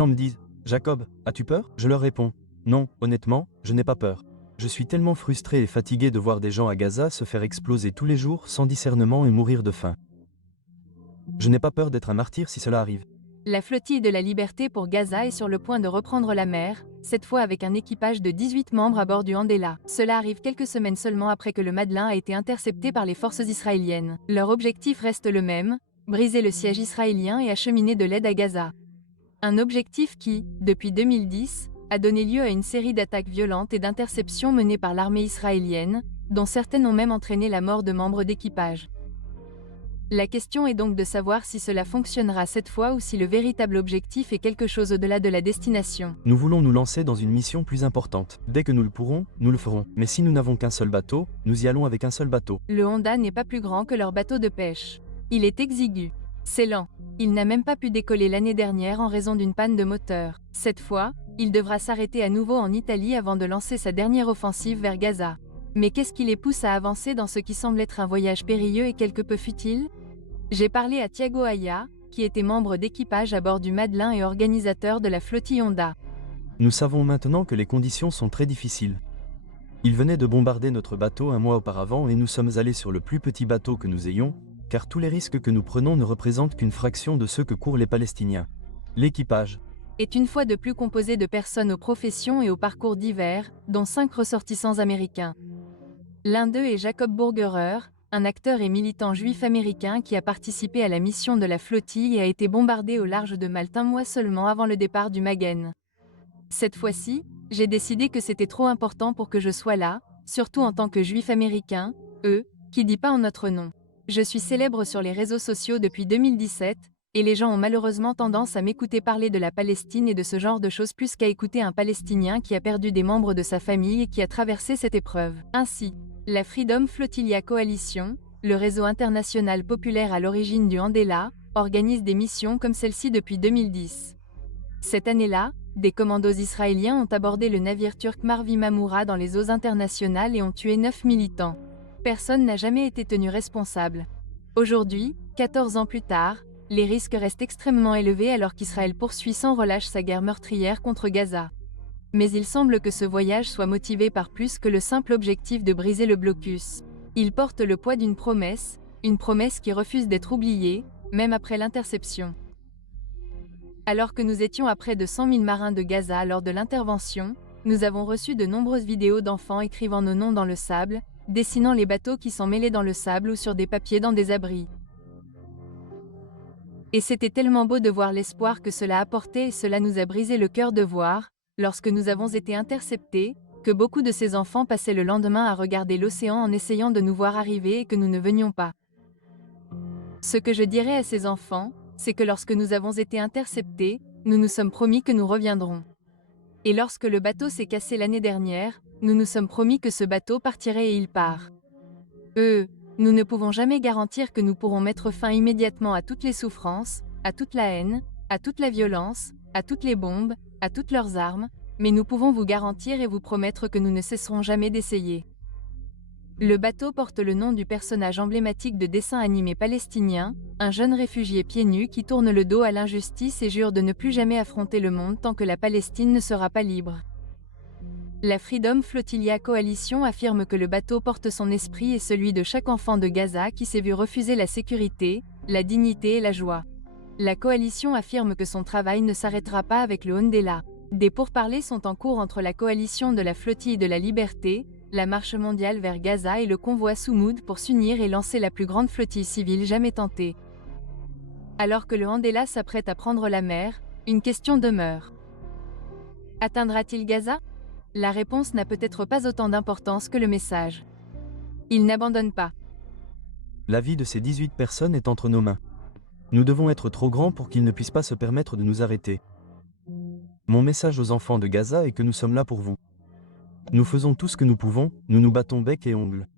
gens me disent « Jacob, as-tu peur ?» Je leur réponds « Non, honnêtement, je n'ai pas peur. Je suis tellement frustré et fatigué de voir des gens à Gaza se faire exploser tous les jours sans discernement et mourir de faim. Je n'ai pas peur d'être un martyr si cela arrive. » La flottille de la Liberté pour Gaza est sur le point de reprendre la mer, cette fois avec un équipage de 18 membres à bord du Andela. Cela arrive quelques semaines seulement après que le Madeleine a été intercepté par les forces israéliennes. Leur objectif reste le même, briser le siège israélien et acheminer de l'aide à Gaza. Un objectif qui, depuis 2010, a donné lieu à une série d'attaques violentes et d'interceptions menées par l'armée israélienne, dont certaines ont même entraîné la mort de membres d'équipage. La question est donc de savoir si cela fonctionnera cette fois ou si le véritable objectif est quelque chose au-delà de la destination. Nous voulons nous lancer dans une mission plus importante. Dès que nous le pourrons, nous le ferons. Mais si nous n'avons qu'un seul bateau, nous y allons avec un seul bateau. Le Honda n'est pas plus grand que leur bateau de pêche. Il est exigu. C'est lent. Il n'a même pas pu décoller l'année dernière en raison d'une panne de moteur. Cette fois, il devra s'arrêter à nouveau en Italie avant de lancer sa dernière offensive vers Gaza. Mais qu'est-ce qui les pousse à avancer dans ce qui semble être un voyage périlleux et quelque peu futile? J'ai parlé à Thiago Aya, qui était membre d'équipage à bord du Madeleine et organisateur de la flottille Honda. Nous savons maintenant que les conditions sont très difficiles. Ils venaient de bombarder notre bateau un mois auparavant et nous sommes allés sur le plus petit bateau que nous ayons, car tous les risques que nous prenons ne représentent qu'une fraction de ceux que courent les Palestiniens. L'équipage est une fois de plus composé de personnes aux professions et aux parcours divers, dont 5 ressortissants américains. L'un d'eux est Jacob Burgerer, un acteur et militant juif américain qui a participé à la mission de la flottille et a été bombardé au large de Malte un mois seulement avant le départ du Magen. Cette fois-ci, j'ai décidé que c'était trop important pour que je sois là, surtout en tant que juif américain, qui dit pas en notre nom. Je suis célèbre sur les réseaux sociaux depuis 2017, et les gens ont malheureusement tendance à m'écouter parler de la Palestine et de ce genre de choses plus qu'à écouter un Palestinien qui a perdu des membres de sa famille et qui a traversé cette épreuve. Ainsi, la Freedom Flotilla Coalition, le réseau international populaire à l'origine du Andela, organise des missions comme celle-ci depuis 2010. Cette année-là, des commandos israéliens ont abordé le navire turc Marvi Mamoura dans les eaux internationales et ont tué 9 militants. Personne n'a jamais été tenu responsable. Aujourd'hui, 14 ans plus tard, les risques restent extrêmement élevés alors qu'Israël poursuit sans relâche sa guerre meurtrière contre Gaza. Mais il semble que ce voyage soit motivé par plus que le simple objectif de briser le blocus. Il porte le poids d'une promesse qui refuse d'être oubliée, même après l'interception. Alors que nous étions à près de 100 000 marins de Gaza lors de l'intervention, nous avons reçu de nombreuses vidéos d'enfants écrivant nos noms dans le sable, dessinant les bateaux qui sont mêlés dans le sable ou sur des papiers dans des abris. Et c'était tellement beau de voir l'espoir que cela apportait et cela nous a brisé le cœur de voir, lorsque nous avons été interceptés, que beaucoup de ces enfants passaient le lendemain à regarder l'océan en essayant de nous voir arriver et que nous ne venions pas. Ce que je dirais à ces enfants, c'est que lorsque nous avons été interceptés, nous nous sommes promis que nous reviendrons. Et lorsque le bateau s'est cassé l'année dernière, nous nous sommes promis que ce bateau partirait et il part. Nous ne pouvons jamais garantir que nous pourrons mettre fin immédiatement à toutes les souffrances, à toute la haine, à toute la violence, à toutes les bombes, à toutes leurs armes, mais nous pouvons vous garantir et vous promettre que nous ne cesserons jamais d'essayer. Le bateau porte le nom du personnage emblématique de dessin animé palestinien, un jeune réfugié pieds nus qui tourne le dos à l'injustice et jure de ne plus jamais affronter le monde tant que la Palestine ne sera pas libre. La Freedom Flotilla Coalition affirme que le bateau porte son esprit et celui de chaque enfant de Gaza qui s'est vu refuser la sécurité, la dignité et la joie. La coalition affirme que son travail ne s'arrêtera pas avec le Ondela. Des pourparlers sont en cours entre la coalition de la flottille de la Liberté, la marche mondiale vers Gaza et le convoi Soumoud pour s'unir et lancer la plus grande flottille civile jamais tentée. Alors que le Andela s'apprête à prendre la mer, une question demeure. Atteindra-t-il Gaza? La réponse n'a peut-être pas autant d'importance que le message. Il n'abandonne pas. La vie de ces 18 personnes est entre nos mains. Nous devons être trop grands pour qu'ils ne puissent pas se permettre de nous arrêter. Mon message aux enfants de Gaza est que nous sommes là pour vous. Nous faisons tout ce que nous pouvons, nous nous battons bec et ongles.